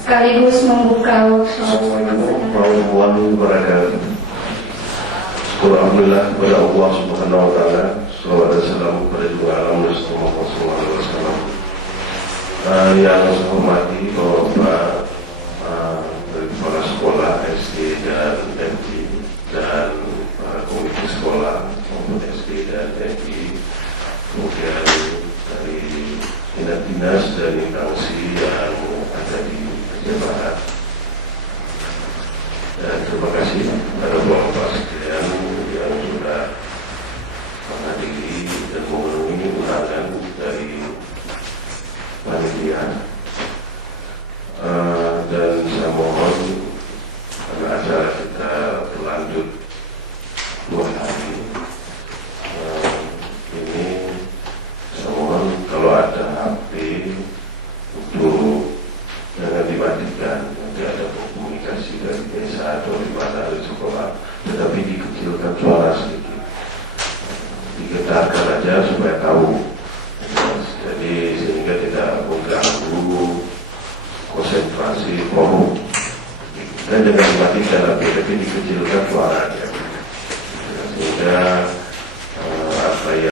Sekaligus membuka workshop. Alhamdulillah kepada Allah Subhanahu wa taala, salawat dan salam kepada dua alam Rasulullah sallallahu alaihi wasallam. Yang saya hormati Bapak dari kepala sekolah SD dan MI dan para komite sekolah maupun SD dan MI, kemudian dari dinas dan instansi yang ada di Aceh Barat. Dan terima kasih kepada Bapak sekalian yang sudah menghadiri dan memenuhi undangan dari panitia. Dan saya mohon karena acara kita berlanjut 2 hari ini, saya mohon kalau ada HP untuk jangan dimatikan. Nanti ada komunikasi dari desa atau di mana di sekolah, tetapi dikecilkan suara sedikit, digetarkan aja supaya tahu. Jadi sehingga tidak mengganggu konsentrasi forum. Dan jangan dimatikan, tapi dikecilkan suaranya.